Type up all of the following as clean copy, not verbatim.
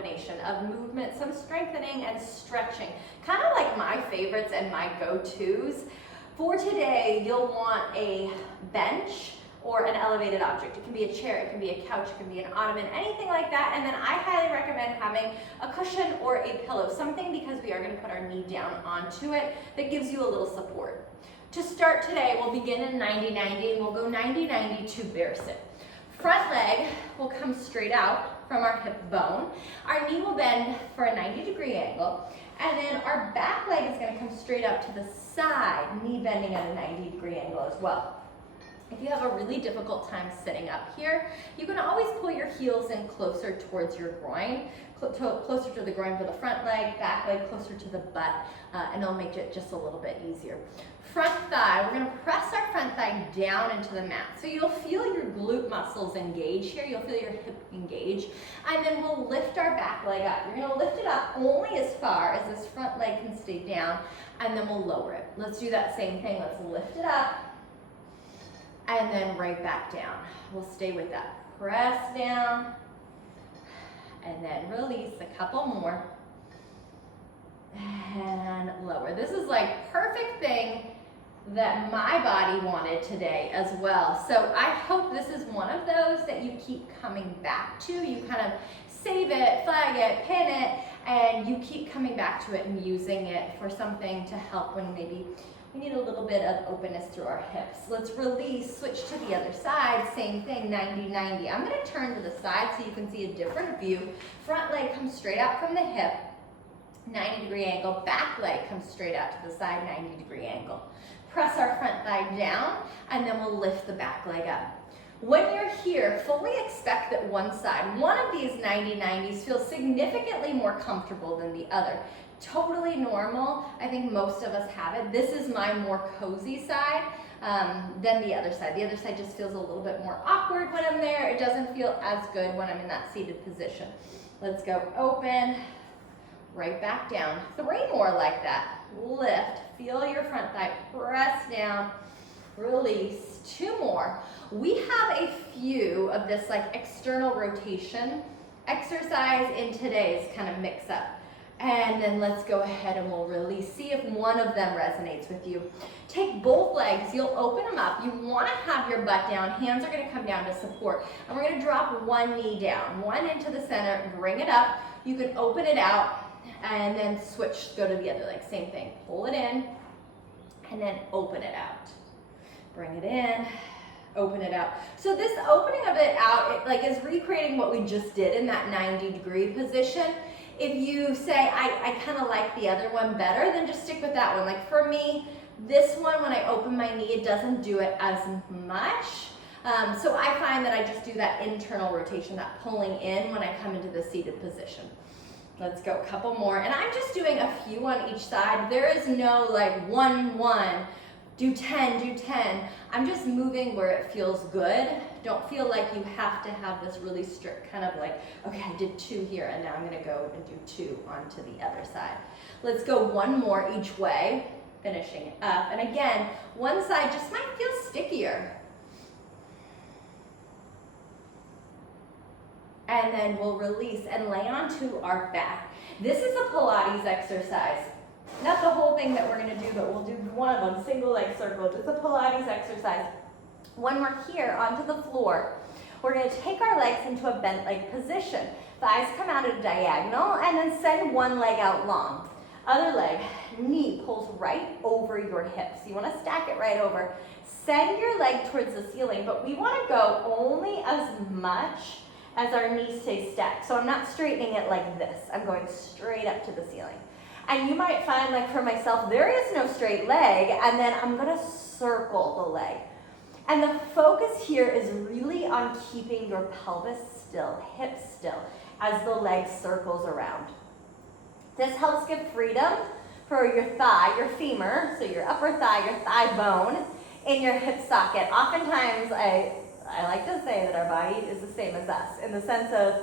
combination of movement, some strengthening and stretching. Kind of like my favorites and my go-tos. For today, you'll want a bench or an elevated object. It can be a chair, it can be a couch, it can be an ottoman, anything like that. And then I highly recommend having a cushion or a pillow, something because we are going to put our knee down onto it that gives you a little support. To start today, we'll begin in 90-90 and we'll go 90-90 to bear sit. Front leg will come straight out from our hip bone. Our knee will bend for a 90-degree angle. And then our back leg is going to come straight out to the side, knee bending at a 90-degree angle as well. If you have a really difficult time sitting up here, you can always pull your heels in closer towards your groin, closer to the groin for the front leg, back leg closer to the butt, and it'll make it just a little bit easier. Front thigh, we're gonna press our front thigh down into the mat. So you'll feel your glute muscles engage here, you'll feel your hip engage, and then we'll lift our back leg up. You're gonna lift it up only as far as this front leg can stay down, and then we'll lower it. Let's do that same thing, let's lift it up, and then right back down. We'll stay with that. Press down, and then release a couple more, and lower. This is like perfect thing that my body wanted today as well. So I hope this is one of those that you keep coming back to. You kind of save it, flag it, pin it, and you keep coming back to it and using it for something to help when maybe we need a little bit of openness through our hips. Let's release, switch to the other side, same thing, 90-90. I'm gonna turn to the side so you can see a different view. Front leg comes straight out from the hip, 90-degree angle. Back leg comes straight out to the side, 90-degree angle. Press our front thigh down, and then we'll lift the back leg up. When you're here, fully expect that one of these 90-90s feels significantly more comfortable than the other. Totally normal. I think most of us have it. This is my more cozy side than the other side. The other side just feels a little bit more awkward when I'm there. It doesn't feel as good when I'm in that seated position. Let's go open, right back down. 3 more like that. Lift, feel your front thigh, press down, release. 2 more. We have a few of this like external rotation exercise in today's kind of mix up. And then let's go ahead and we'll release. See if one of them resonates with you. Take both legs, you'll open them up. You want to have your butt down. Hands are going to come down to support. And we're going to drop one knee down, one into the center, bring it up. You can open it out and then switch, go to the other leg. Same thing. Pull it in and then open it out. Bring it in, open it out. So this opening of it out, is recreating what we just did in that 90-degree position. If you say, I kind of like the other one better, then just stick with that one. Like for me, this one, when I open my knee, it doesn't do it as much. So I find that I just do that internal rotation, that pulling in when I come into the seated position. Let's go, a couple more. And I'm just doing a few on each side. There is no like 1, 1, do 10, do 10. I'm just moving where it feels good. Don't feel like you have to have this really strict kind of like, okay, I did 2 here and now I'm gonna go and do 2 onto the other side. Let's go 1 more each way, finishing it up. And again, one side just might feel stickier. And then we'll release and lay onto our back. This is a Pilates exercise. Not the whole thing that we're gonna do, but we'll do one of them, single leg circles. It's a Pilates exercise. When we're here onto the floor, we're gonna take our legs into a bent leg position. Thighs come out at a diagonal and then send one leg out long. Other leg, knee pulls right over your hips. You wanna stack it right over. Send your leg towards the ceiling, but we wanna go only as much as our knees stay stacked. So I'm not straightening it like this. I'm going straight up to the ceiling. And you might find, like for myself, there is no straight leg, and then I'm gonna circle the leg. And the focus here is really on keeping your pelvis still, hips still, as the leg circles around. This helps give freedom for your thigh, your femur, so your upper thigh, your thigh bone, in your hip socket. Oftentimes, I like to say that our body is the same as us, in the sense of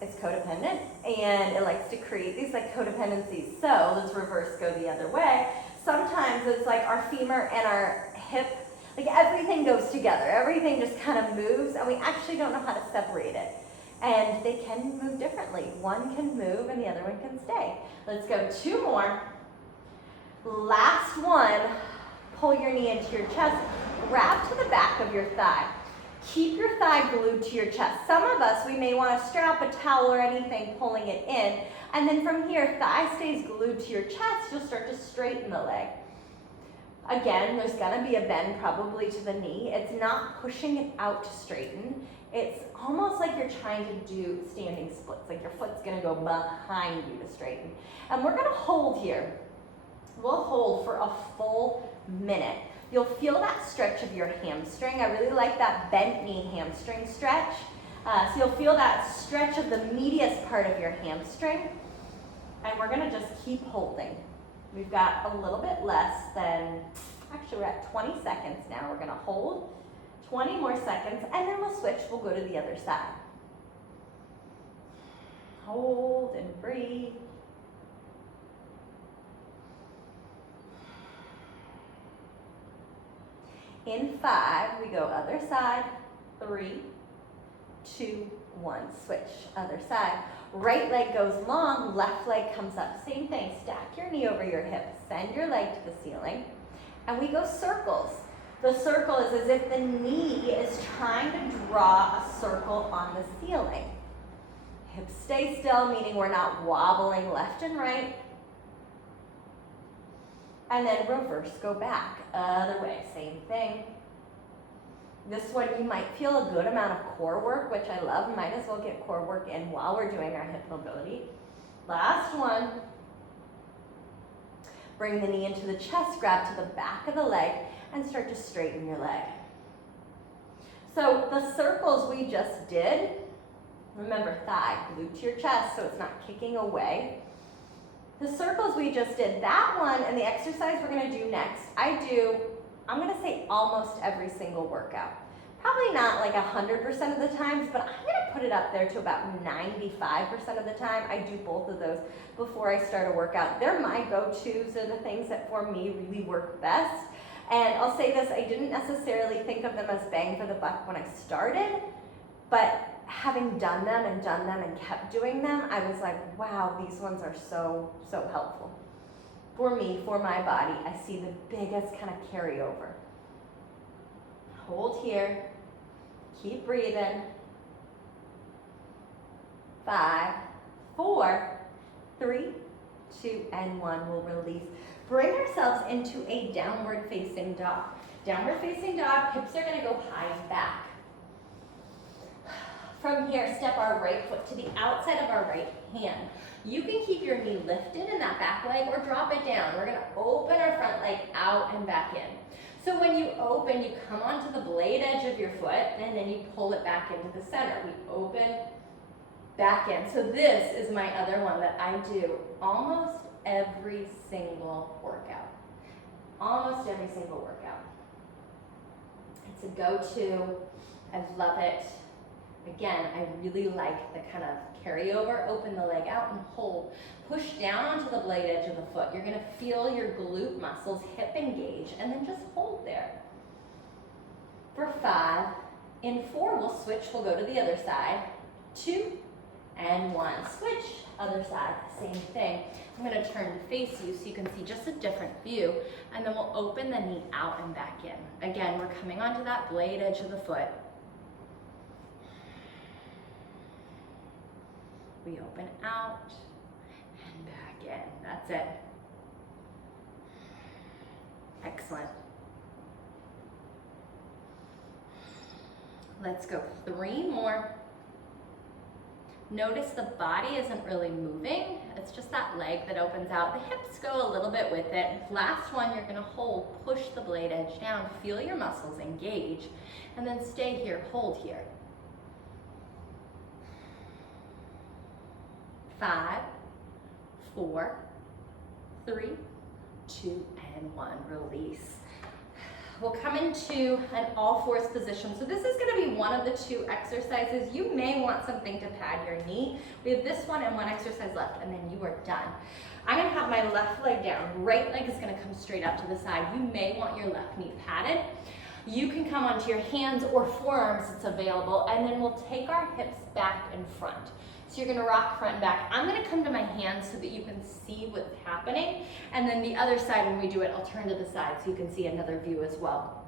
it's codependent, and it likes to create these like codependencies. So let's reverse, go the other way. Sometimes it's like our femur and our hip, like everything goes together. Everything just kind of moves, and we actually don't know how to separate it. And they can move differently. One can move and the other one can stay. Let's go 2 more. Last one, pull your knee into your chest, grab to the back of your thigh. Keep your thigh glued to your chest. Some of us, we may want to strap a towel or anything, pulling it in. And then from here, thigh stays glued to your chest, you'll start to straighten the leg. Again, there's gonna be a bend probably to the knee. It's not pushing it out to straighten. It's almost like you're trying to do standing splits, like your foot's gonna go behind you to straighten. And we're gonna hold here. We'll hold for a full minute. You'll feel that stretch of your hamstring. I really like that bent knee hamstring stretch. So you'll feel that stretch of the medius part of your hamstring. And we're gonna just keep holding. We've got a little bit less than, actually we're at 20 seconds now. We're gonna hold 20 more seconds and then we'll switch, we'll go to the other side. Hold and breathe. In 5, we go other side, 3, 2, 1, switch, other side. Right leg goes long, left leg comes up. Same thing, stack your knee over your hip, send your leg to the ceiling, and we go circles. The circle is as if the knee is trying to draw a circle on the ceiling. Hips stay still, meaning we're not wobbling left and right. And then reverse, go back, other way, same thing. This one you might feel a good amount of core work, which I love. Might as well get core work in while we're doing our hip mobility. Last one. Bring the knee into the chest, grab to the back of the leg, and start to straighten your leg. So the circles we just did, remember thigh glued to your chest so it's not kicking away. The circles we just did, that one and the exercise we're gonna do next, I'm gonna say almost every single workout. Probably not like 100% of the times, but I'm gonna put it up there to about 95% of the time. I do both of those before I start a workout. They're my go-tos, they're the things that for me really work best. And I'll say this, I didn't necessarily think of them as bang for the buck when I started, but having done them and kept doing them, I was like, wow, these ones are so helpful. For me, for my body, I see the biggest kind of carryover. Hold here, keep breathing. 5, 4, 3, 2, and 1, we'll release. Bring ourselves into a downward facing dog. Downward facing dog, hips are gonna go high and back. From here, step our right foot to the outside of our right hand. You can keep your knee lifted in that back leg or drop it down. We're gonna open our front leg out and back in. So when you open, you come onto the blade edge of your foot and then you pull it back into the center. We open, back in. So this is my other one that I do almost every single workout. Almost every single workout. It's a go-to, I love it. Again, I really like the kind of carryover, open the leg out and hold. Push down onto the blade edge of the foot. You're gonna feel your glute muscles, hip engage, and then just hold there. For 5, in 4, we'll switch, we'll go to the other side. 2, and 1, switch, other side, same thing. I'm gonna turn to face you so you can see just a different view, and then we'll open the knee out and back in. Again, we're coming onto that blade edge of the foot. We open out and back in. That's it. Excellent. Let's go 3 more. Notice the body isn't really moving. It's just that leg that opens out. The hips go a little bit with it. Last one, you're gonna hold, push the blade edge down, feel your muscles engage, and then stay here, hold here. 5, 4, 3, 2, and 1, release. We'll come into an all-fours position. So this is gonna be one of the 2 exercises. You may want something to pad your knee. We have this one and 1 exercise left, and then you are done. I'm gonna have my left leg down. Right leg is gonna come straight up to the side. You may want your left knee padded. You can come onto your hands or forearms, it's available, and then we'll take our hips back and front. So you're gonna rock front and back. I'm gonna come to my hands so that you can see what's happening, and then the other side, when we do it, I'll turn to the side so you can see another view as well.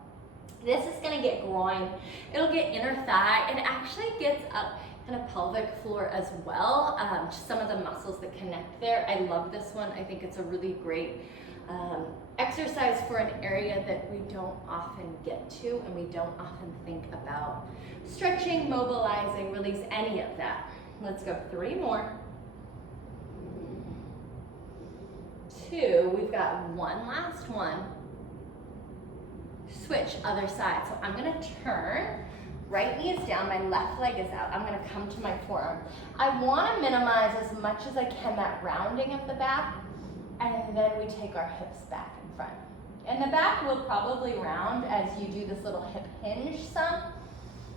This is gonna get groin, it'll get inner thigh, it actually gets up kind of pelvic floor as well, some of the muscles that connect there. I love this one. I think it's a really great exercise for an area that we don't often get to and we don't often think about stretching, mobilizing, release, any of that. Let's go 3 more. 2, we've got 1 last one. Switch other side. So I'm gonna turn, right knee is down, my left leg is out. I'm gonna come to my forearm. I wanna minimize as much as I can that rounding of the back, and then we take our hips back in front. And the back will probably round as you do this little hip hinge some,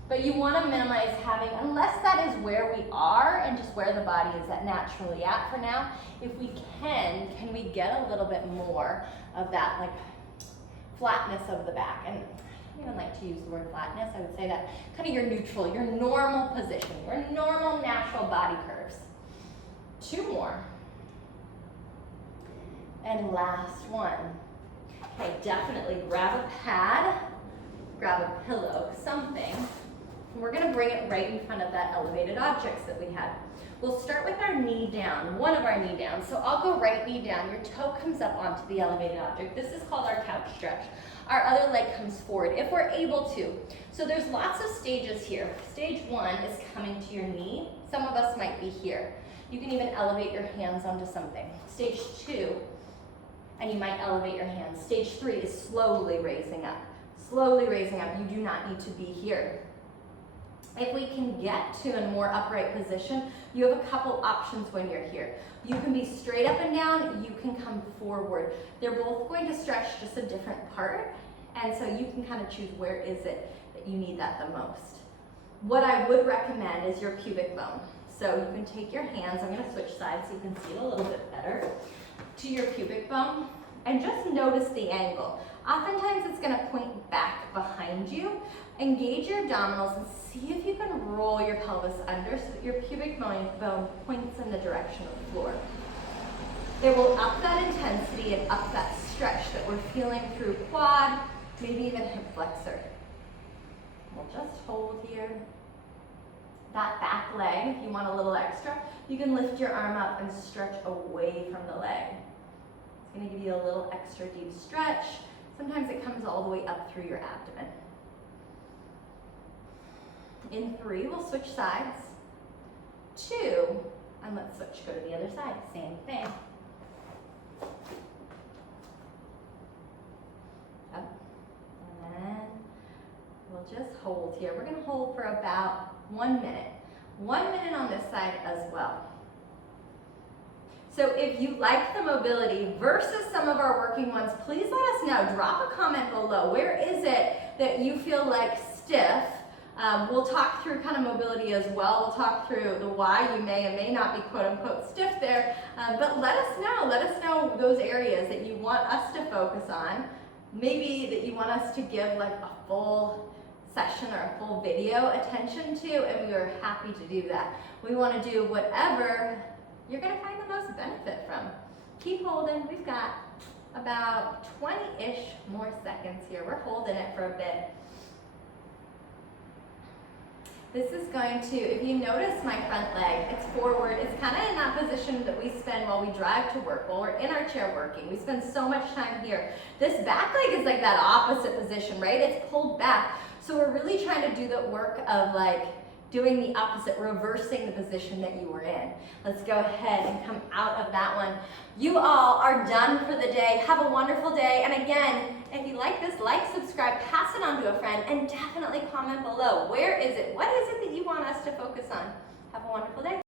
but you wanna minimize having, unless that is where we are and just where the body is at naturally at for now, if we can we get a little bit more of that like flatness of the back. And I don't even like to use the word flatness. I would say that kind of your neutral, your normal position, your normal natural body curves. 2 more. And last one. Okay, definitely grab a pad, grab a pillow, something. And we're gonna bring it right in front of that elevated objects that we had. We'll start with our knee down, one of our knee downs. So I'll go right knee down, your toe comes up onto the elevated object. This is called our couch stretch. Our other leg comes forward, if we're able to. So there's lots of stages here. Stage 1 is coming to your knee. Some of us might be here. You can even elevate your hands onto something. Stage 2, and you might elevate your hands. Stage 3 is slowly raising up. Slowly raising up, you do not need to be here. If we can get to a more upright position, you have a couple options when you're here. You can be straight up and down, you can come forward. They're both going to stretch just a different part, and so you can kind of choose where is it that you need that the most. What I would recommend is your pubic bone. So you can take your hands, I'm gonna switch sides so you can see it a little bit better, to your pubic bone, and just notice the angle. Oftentimes it's gonna point back behind you. Engage your abdominals and see if you can roll your pelvis under so that your pubic bone points in the direction of the floor. It will up that intensity and up that stretch that we're feeling through quad, maybe even hip flexor. We'll just hold here. That back leg, if you want a little extra, you can lift your arm up and stretch away from the leg. It's gonna give you a little extra deep stretch. Sometimes it comes all the way up through your abdomen. In 3, we'll switch sides. 2, and let's switch, go to the other side, same thing. Up, and then we'll just hold here. We're gonna hold for about 1 minute. 1 minute on this side as well. So if you like the mobility versus some of our working ones, please let us know. Drop a comment below. Where is it that you feel like stiff? We'll talk through kind of mobility as well. We'll talk through the why you may and may not be quote unquote stiff there. But let us know. Let us know those areas that you want us to focus on. Maybe that you want us to give like a full session or a full video attention to, and we are happy to do that. We want to do whatever you're going to find the most benefit from. Keep holding. We've got about 20-ish more seconds here. We're holding it for a bit. This is going to, if you notice my front leg, it's forward. It's kind of in that position that we spend while we drive to work, while we're in our chair working. We spend so much time here. This back leg is like that opposite position, right? It's pulled back. So we're really trying to do the work of like doing the opposite, reversing the position that you were in. Let's go ahead and come out of that one. You all are done for the day. Have a wonderful day. And again, if you like this, like, subscribe, pass it on to a friend, and definitely comment below. Where is it? What is it that you want us to focus on? Have a wonderful day.